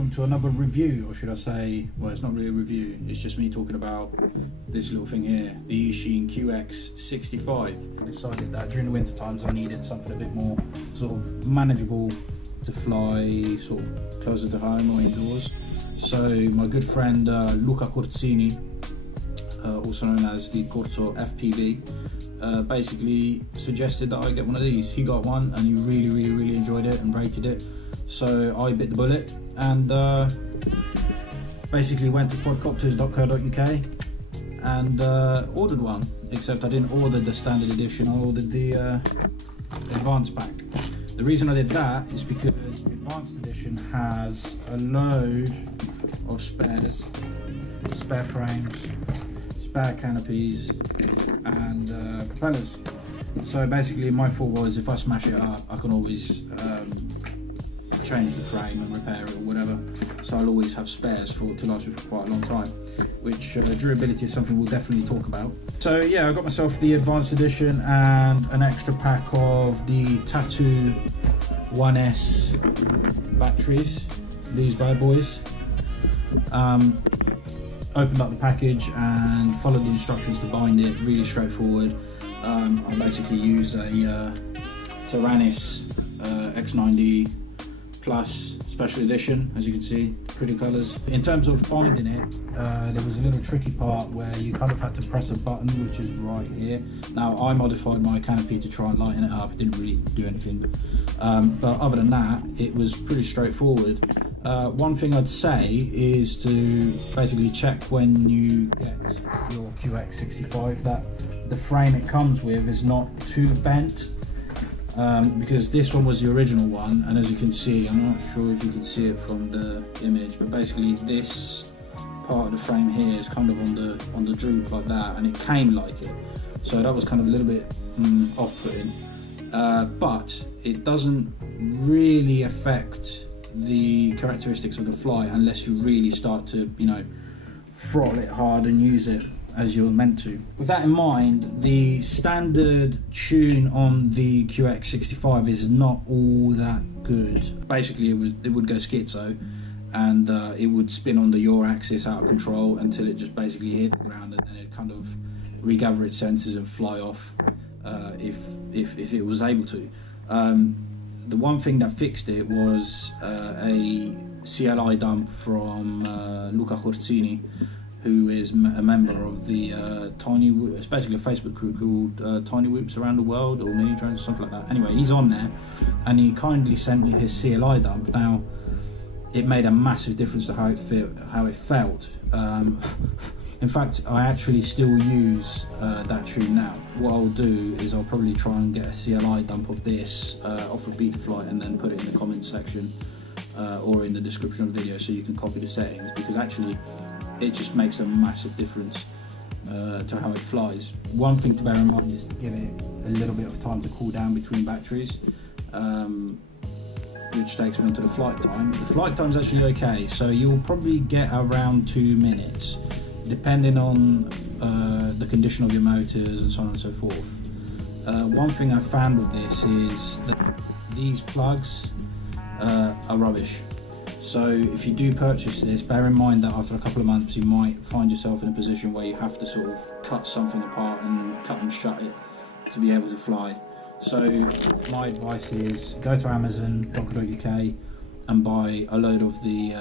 welcome to another review, or should I say, well, it's not really a review, it's just me talking about this little thing here, the Eachine QX65. I decided that during the winter times I needed something a bit more sort of manageable to fly sort of closer to home or indoors. So my good friend Luca Corzini, also known as the Corso FPV, basically suggested that I get one of these. He got one and he really enjoyed it and rated it. So I bit the bullet and basically went to quadcopters.co.uk and ordered one, except I didn't order the standard edition, I ordered the advanced pack. The reason I did that is because the advanced edition has a load of spares, spare frames, spare canopies and propellers. So basically my thought was, if I smash it up, I can always change the frame and repair it or whatever, so I'll always have spares to last me for quite a long time, which durability is something we'll definitely talk about. So yeah, I got myself the advanced edition and an extra pack of the Tattoo 1S batteries, these bad boys. Opened up the package and followed the instructions to bind it, really straightforward. I basically use a Taranis X90 Plus Special Edition, as you can see, pretty colours. In terms of binding it, there was a little tricky part where you kind of had to press a button, which is right here. Now I modified my canopy to try and lighten it up, it didn't really do anything. But other than that, it was pretty straightforward. One thing I'd say is to basically check when you get your QX65 that the frame it comes with is not too bent. Because this one was the original one, and as you can see, I'm not sure if you can see it from the image, but basically this part of the frame here is kind of on the droop like that, and it came like it, so that was kind of a little bit off-putting, but it doesn't really affect the characteristics of the flight unless you really start to, you know, throttle it hard and use it as you're meant to. With that in mind, the standard tune on the QX65 is not all that good. Basically it would go schizo, and it would spin on the yaw axis out of control until it just basically hit the ground, and then it'd kind of regather its senses and fly off if it was able to. The one thing that fixed it was a CLI dump from Luca Corzini, who is a member of the it's basically a Facebook group called Tiny Whoops Around the World, or Mini Drones or something like that. Anyway, he's on there and he kindly sent me his CLI dump. Now, it made a massive difference to how it felt. In fact, I actually still use that tune now. What I'll do is I'll probably try and get a CLI dump of this off of Betaflight and then put it in the comments section or in the description of the video, so you can copy the settings, because actually it just makes a massive difference to how it flies. One thing to bear in mind is to give it a little bit of time to cool down between batteries, which takes me onto the flight time. The flight time's actually okay, so you'll probably get around 2 minutes, depending on the condition of your motors and so on and so forth. One thing I found with this is that these plugs are rubbish. So if you do purchase this, bear in mind that after a couple of months you might find yourself in a position where you have to sort of cut something apart and cut and shut it to be able to fly. So my advice is go to amazon.co.uk and buy a load of the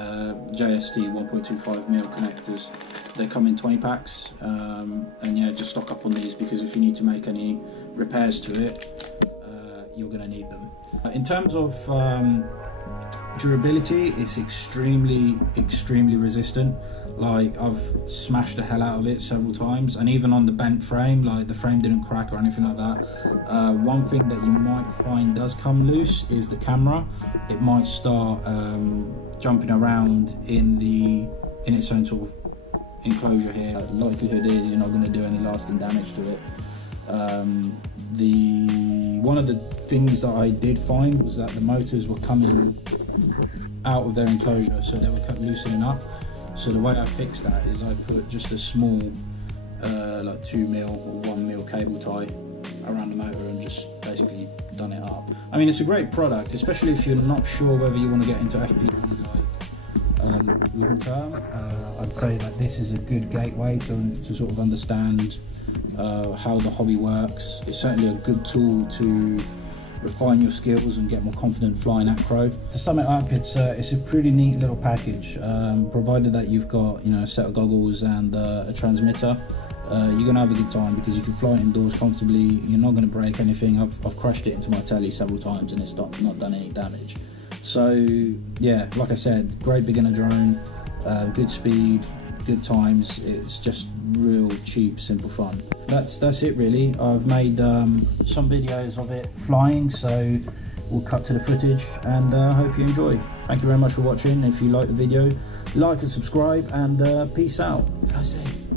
JST 1.25mm connectors. They come in 20 packs, and yeah, just stock up on these, because if you need to make any repairs to it, you're going to need them. In terms of durability, it's extremely resistant. Like, I've smashed the hell out of it several times, and even on the bent frame, like, the frame didn't crack or anything like that. One thing that you might find does come loose is the camera. It might start jumping around in its own sort of enclosure here. The likelihood is you're not going to do any lasting damage to it. One of the things that I did find was that the motors were coming out of their enclosure, so they were loosening up. So the way I fixed that is I put just a small like 2mm or 1mm cable tie around the motor and just basically done it up. I mean, it's a great product, especially if you're not sure whether you want to get into FPV like long term. I'd say that this is a good gateway to sort of understand how the hobby works. It's certainly a good tool to refine your skills and get more confident flying acro. To sum it up, it's a pretty neat little package. Provided that you've got, you know, a set of goggles and a transmitter, you're gonna have a good time because you can fly it indoors comfortably. You're not gonna break anything. I've crashed it into my telly several times and it's not done any damage. So yeah, like I said, great beginner drone, good speed, good times. It's just real cheap, simple fun. That's it really. I've made some videos of it flying, so we'll cut to the footage, and hope you enjoy. Thank you very much for watching. If you like the video, like and subscribe, and peace out. Fly safe.